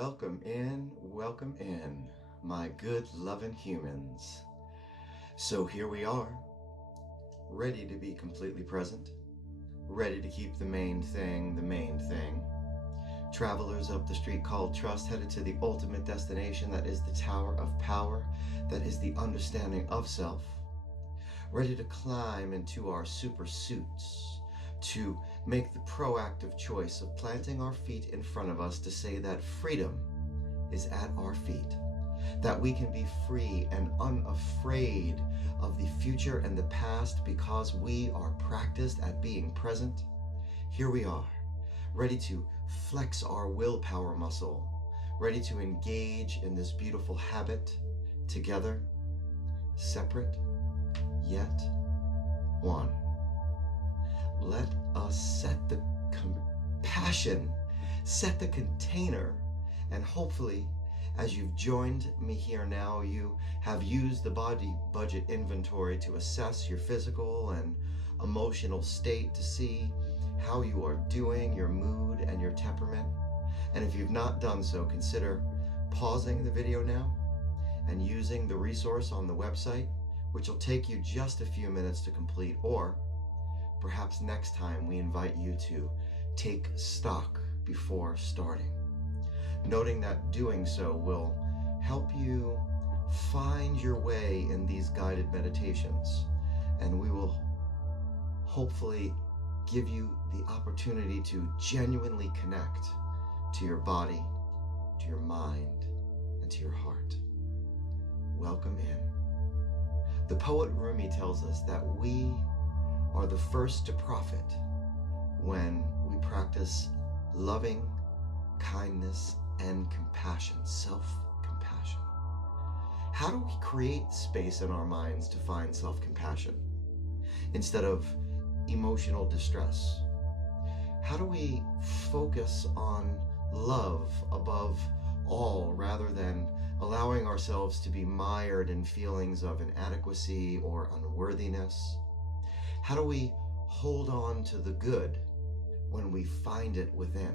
welcome in, my good loving humans. So here we are, ready to be completely present, ready to keep the main thing the main thing. Travelers up the street called trust, headed to the ultimate destination that is the Tower of Power, that is the understanding of self. Ready to climb into our super suits, to make the proactive choice of planting our feet in front of us to say that freedom is at our feet, that we can be free and unafraid of the future and the past because we are practiced at being present. Here we are, ready to flex our willpower muscle, ready to engage in this beautiful habit together, separate, yet one. Let us set the compassion, set the container, and hopefully, as you've joined me here now, you have used the body budget inventory to assess your physical and emotional state to see how you are doing, your mood and your temperament. And if you've not done so, consider pausing the video now and using the resource on the website, which will take you just a few minutes to complete, or perhaps next time we invite you to take stock before starting, noting that doing so will help you find your way in these guided meditations, and we will hopefully give you the opportunity to genuinely connect to your body, to your mind, and to your heart. Welcome in. The poet Rumi tells us that we are the first to profit when we practice loving kindness and compassion, self-compassion. How do we create space in our minds to find self-compassion instead of emotional distress? How do we focus on love above all rather than allowing ourselves to be mired in feelings of inadequacy or unworthiness? How do we hold on to the good when we find it within?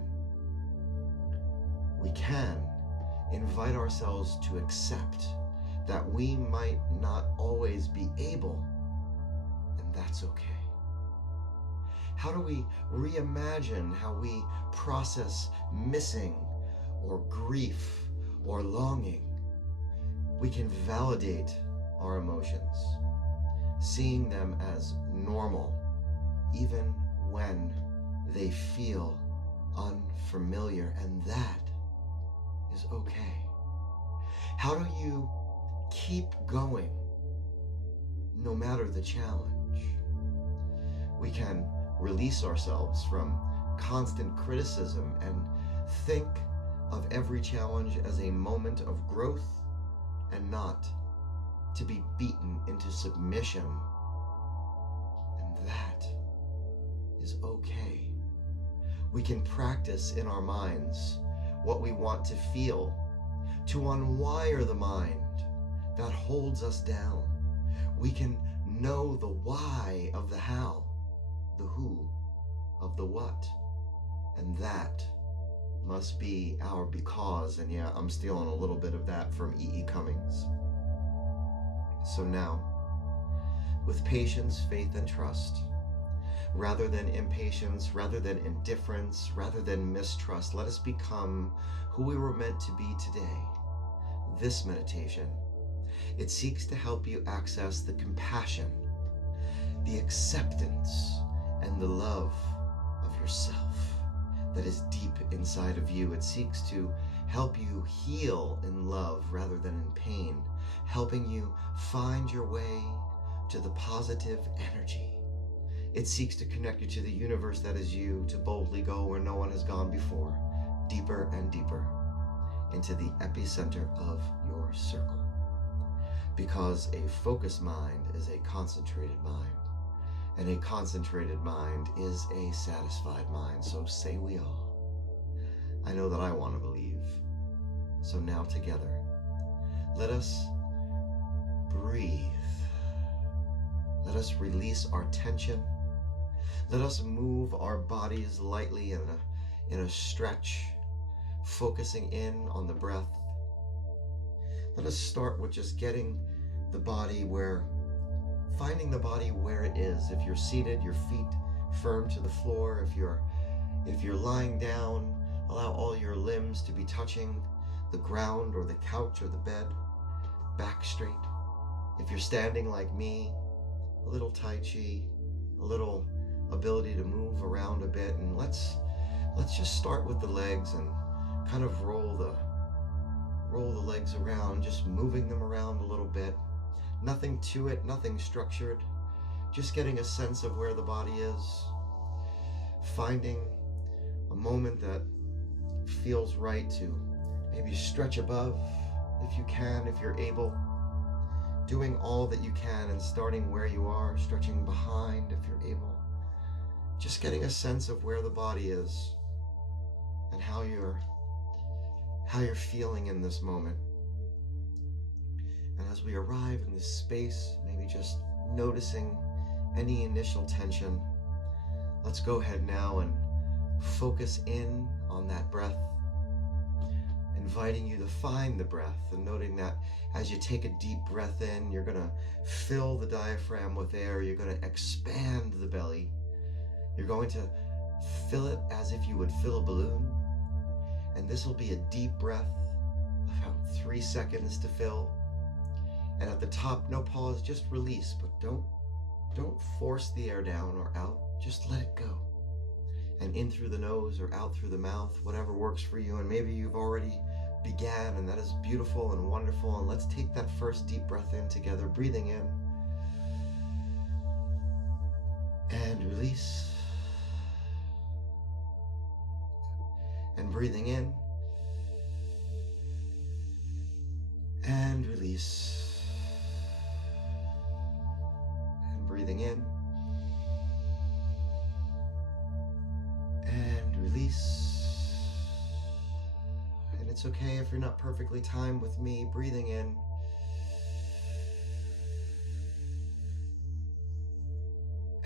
We can invite ourselves to accept that we might not always be able, and that's okay. How do we reimagine how we process missing or grief or longing? We can validate our emotions, seeing them as normal, even when they feel unfamiliar, and that is okay. How do you keep going no matter the challenge? We can release ourselves from constant criticism and think of every challenge as a moment of growth and not to be beaten into submission. And that is okay. We can practice in our minds what we want to feel, to unwire the mind that holds us down. We can know the why of the how, the who of the what, and that must be our because. And yeah, I'm stealing a little bit of that from E.E. Cummings. So now, with patience, faith, and trust, rather than impatience, rather than indifference, rather than mistrust, let us become who we were meant to be today. This meditation, it seeks to help you access the compassion, the acceptance, and the love of yourself that is deep inside of you. It seeks to help you heal in love rather than in pain, helping you find your way to the positive energy. It seeks to connect you to the universe that is you, to boldly go where no one has gone before, deeper and deeper into the epicenter of your circle. Because a focused mind is a concentrated mind, and a concentrated mind is a satisfied mind. So say we all. I know that I want to believe. So now together, let us breathe. Let us release our tension. Let us move our bodies lightly in a stretch focusing in on the breath. Let us start with just getting the body finding the body where it is. If you're seated, your feet firm to the floor. If you're lying down, allow all your limbs to be touching the ground or the couch or the bed, back straight. If you're standing like me, a little Tai Chi, a little ability to move around a bit, and let's just start with the legs and kind of roll the legs around, just moving them around a little bit. Nothing to it, nothing structured, just getting a sense of where the body is, finding a moment that feels right to maybe stretch above if you can, if you're able, doing all that you can and starting where you are, stretching behind if you're able, just getting a sense of where the body is and how you're feeling in this moment. And as we arrive in this space, maybe just noticing any initial tension, let's go ahead now and focus in on that breath, inviting you to find the breath and noting that as you take a deep breath in, you're going to fill the diaphragm with air, you're going to expand the belly, you're going to fill it as if you would fill a balloon, and this will be a deep breath, about 3 seconds to fill, and at the top, no pause, just release, but don't force the air down or out, just let it go, and in through the nose or out through the mouth, whatever works for you. And maybe you've already began, and that is beautiful and wonderful. And let's take that first deep breath in together, breathing in and release, and breathing in and release, and breathing in and release. And it's okay if you're not perfectly timed with me, breathing in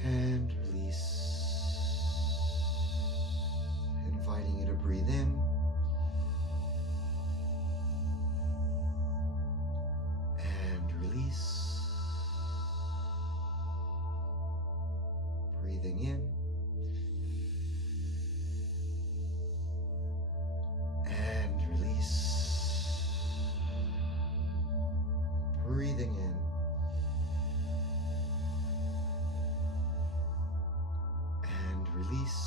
and release, inviting you to breathe in and release, breathing in and release, breathing in and release,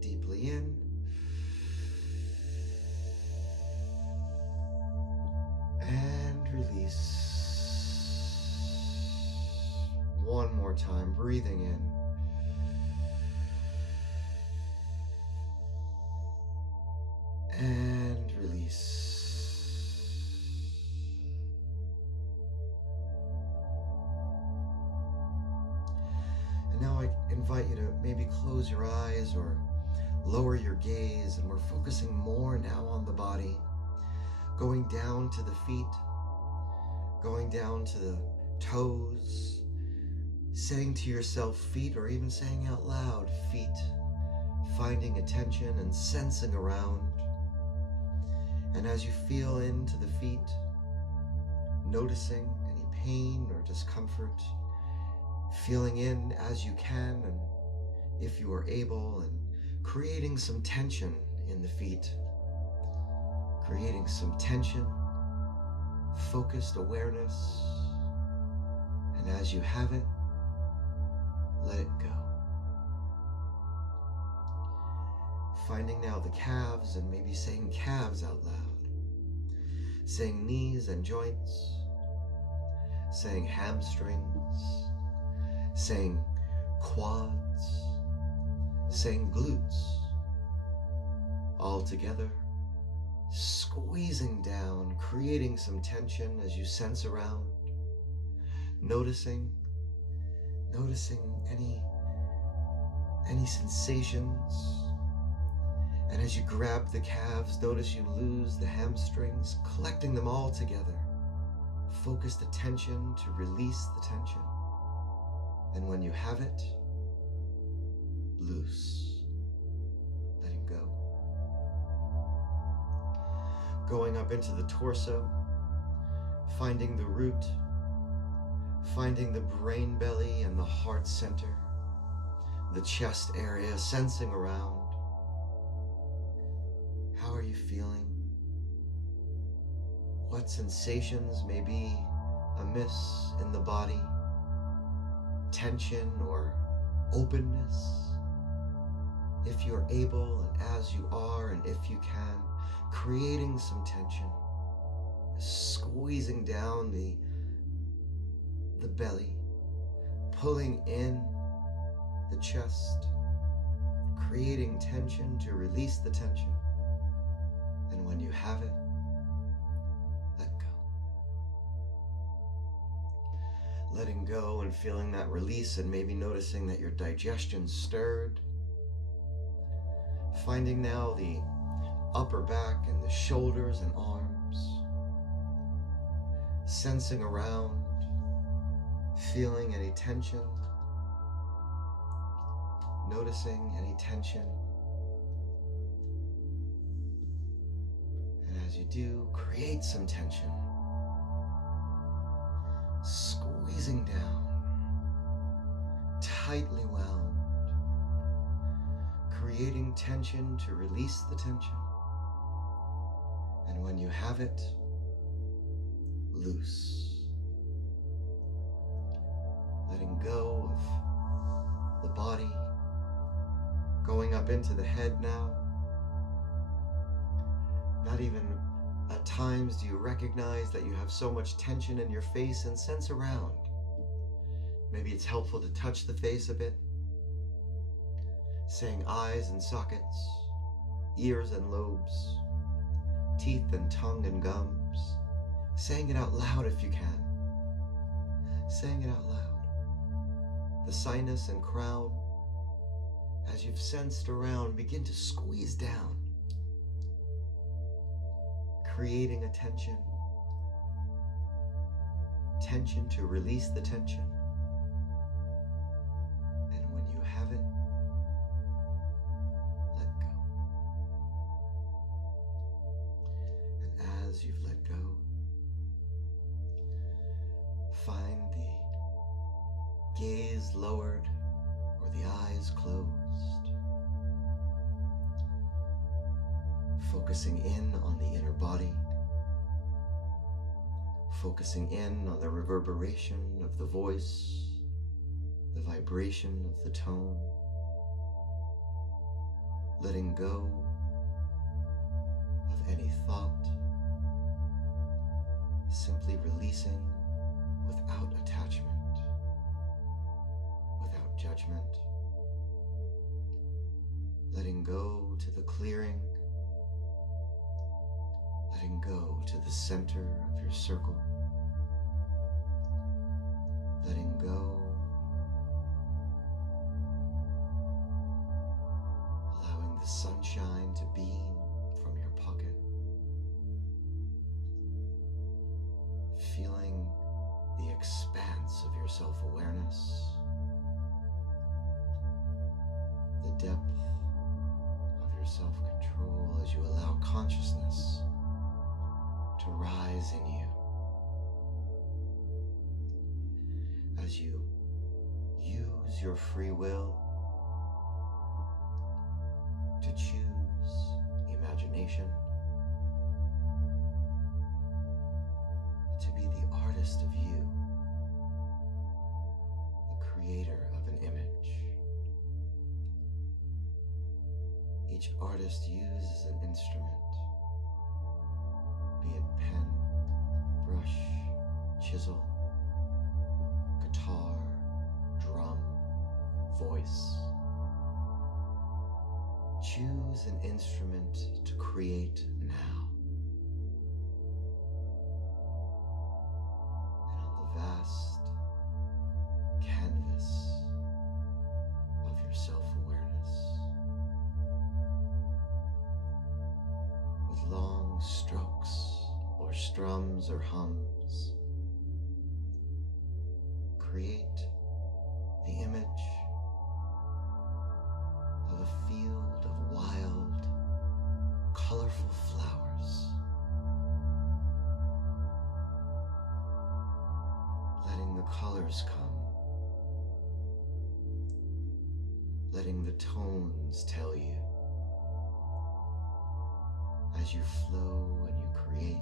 deeply in and release. One more time, breathing in and release. And now I invite you to maybe close your eyes or lower your gaze, and we're focusing more now on the body, going down to the feet, going down to the toes, saying to yourself feet, or even saying out loud feet, finding attention and sensing around. And as you feel into the feet, noticing any pain or discomfort, feeling in as you can and if you are able, and creating some tension in the feet, creating some tension, focused awareness, and as you have it, let it go. Finding now the calves and maybe saying calves out loud, saying knees and joints, saying hamstrings, saying quads, saying glutes, all together, squeezing down, creating some tension as you sense around, noticing any sensations. And as you grab the calves, notice you lose the hamstrings, collecting them all together. Focused attention to release the tension. And when you have it, loose. going up into the torso, finding the root, finding the brain belly and the heart center, the chest area, sensing around. How are you feeling? What sensations may be amiss in the body? Tension or openness? If you're able and as you are and if you can, creating some tension, squeezing down the belly, pulling in the chest, creating tension to release the tension. And when you have it, let go. Letting go and feeling that release, and maybe noticing that your digestion stirred. Finding now the upper back and the shoulders and arms. Sensing around, feeling any tension. Noticing any tension. And as you do, create some tension. Squeezing down, tightly wound, creating tension to release the tension. And when you have it, loose. Letting go of the body, going up into the head now. Not even at times do you recognize that you have so much tension in your face, and sense around. Maybe it's helpful to touch the face a bit, saying eyes and sockets, ears and lobes, teeth and tongue and gums, saying it out loud if you can, saying it out loud. The sinus and crown, as you've sensed around, begin to squeeze down, creating a tension to release the tension. And when you have it, let go. And as you've let go, find the gaze lowered or the eyes closed. Focusing in on the inner body, focusing in on the reverberation of the voice, the vibration of the tone, letting go of any thought, simply releasing without attachment, without judgment, letting go to the clearing, letting go to the center of your circle, letting go, allowing the sunshine to beam from your pocket, feeling the expanse of your self-awareness, the depth of your self-control as you allow consciousness to rise in you, as you use your free will to choose imagination, to be the artist of you, the creator of an image. Each artist uses an instrument, be it pen, brush, chisel, guitar, drum, voice. Choose an instrument to create now. And on the vast canvas of your self-awareness, with long strokes or strums or hums, create the image of a field of wild, colorful flowers, colors come, letting the tones tell you as you flow and you create.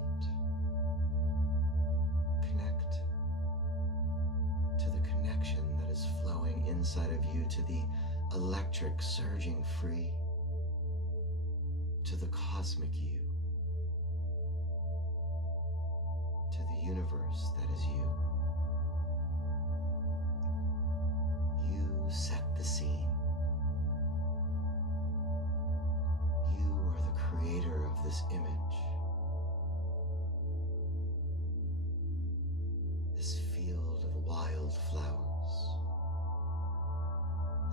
Connect to the connection that is flowing inside of you, to the electric surging free, to the cosmic you, to the universe that is you. You set the scene. You are the creator of this image, this field of wild flowers,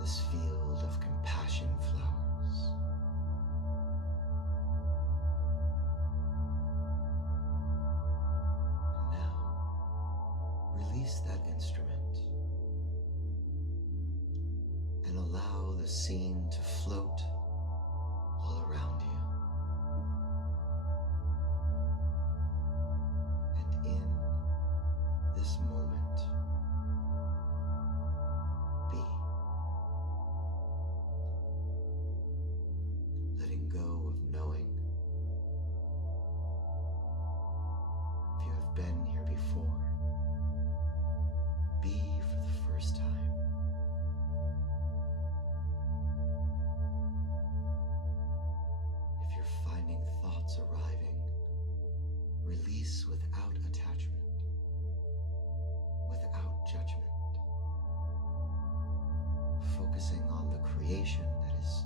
this field of compassion flowers. And now, release that instrument and allow the scene to float all around you. And in this moment, be. Letting go of knowing. If you have been here before, be for the first time. If you're finding thoughts arriving, release without attachment, without judgment, focusing on the creation that is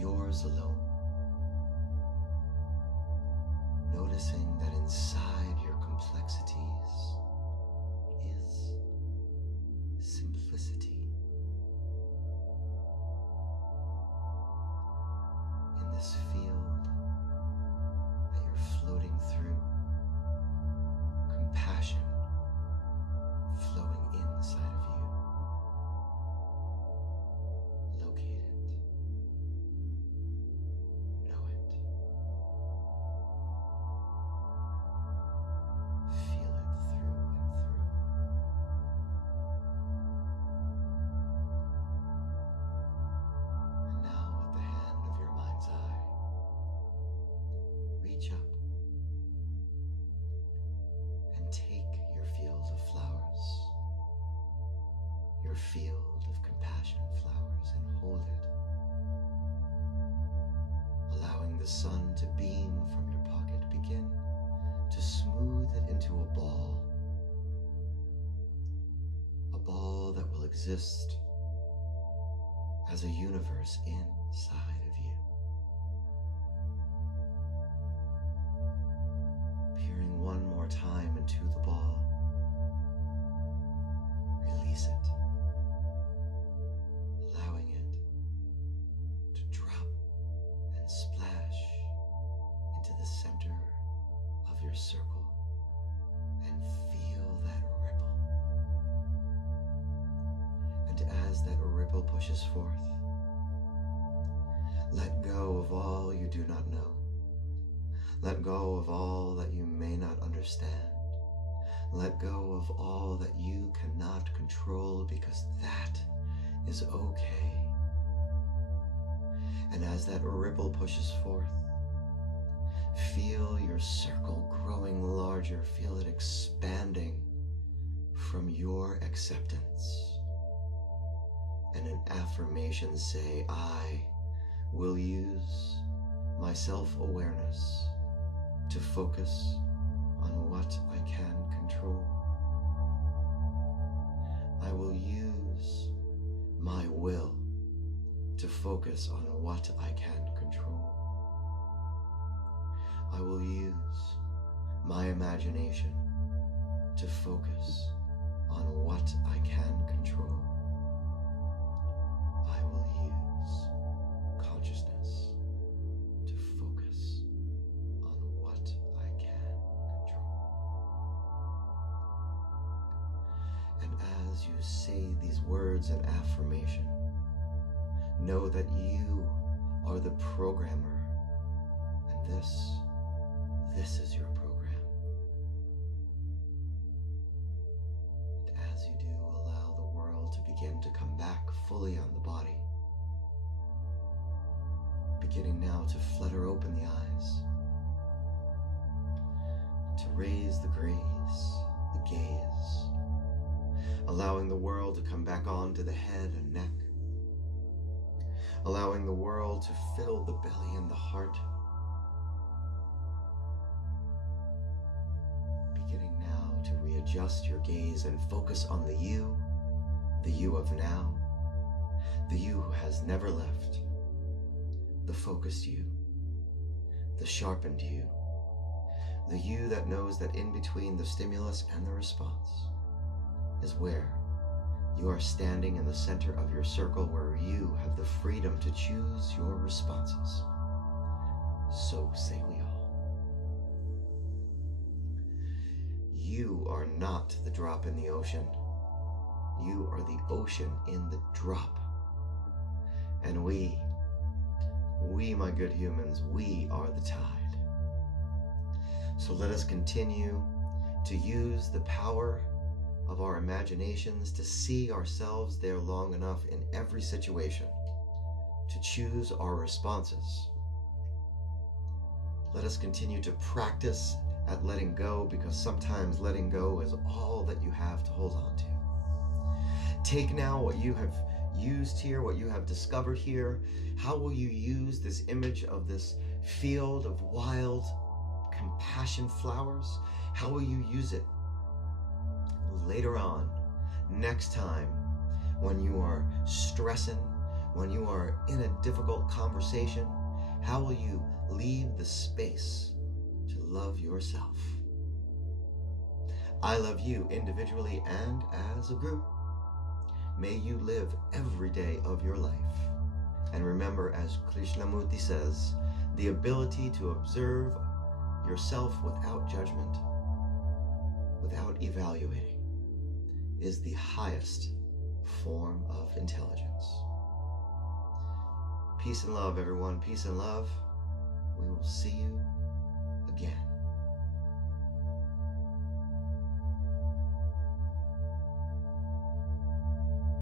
yours alone. Noticing that inside your complexities is simplicity. In this field that you're floating through, compassion flowing inside of you. Locate it. Know it. Feel it through and through. And now, at the hand of your mind's eye, reach up and take your field of flowers, your field of compassion flowers, and hold it, allowing the sun to beam from your pocket. Begin to smooth it into a ball that will exist as a universe inside of you. Peering one more time into the ball, release it, allowing it to drop and splash into the center of your circle, and feel that ripple. And as that ripple pushes forth, let go of all you do not know. Let go of all that you may not understand. Let go of all that you cannot control, because that is okay. And as that ripple pushes forth, feel your circle growing larger. Feel it expanding from your acceptance. And an affirmation: say, I will use my self-awareness to focus on what I can control. I will use my will to focus on what I can control. I will use my imagination to focus on what I can control. I will use consciousness to focus on what I can control. And as you say these words in affirmation, know that you are the programmer, and this is your program. And as you do, fully on the body. Beginning now to flutter open the eyes, to raise the gaze, allowing the world to come back onto the head and neck, allowing the world to fill the belly and the heart. Beginning now to readjust your gaze and focus on the you of now, the you who has never left, the focused you, the sharpened you, the you that knows that in between the stimulus and the response is where you are standing in the center of your circle, where you have the freedom to choose your responses. So say we all. You are not the drop in the ocean. You are the ocean in the drop. And we, my good humans, we are the tide. So let us continue to use the power of our imaginations to see ourselves there long enough in every situation to choose our responses. Let us continue to practice at letting go, because sometimes letting go is all that you have to hold on to. Take now what you have used here, what you have discovered here. How will you use this image of this field of wild compassion flowers? How will you use it later on, next time, when you are stressing, when you are in a difficult conversation? How will you leave the space to love yourself? I love you individually and as a group. May you live every day of your life. And remember, as Krishnamurti says, the ability to observe yourself without judgment, without evaluating, is the highest form of intelligence. Peace and love, everyone. Peace and love. We will see you again.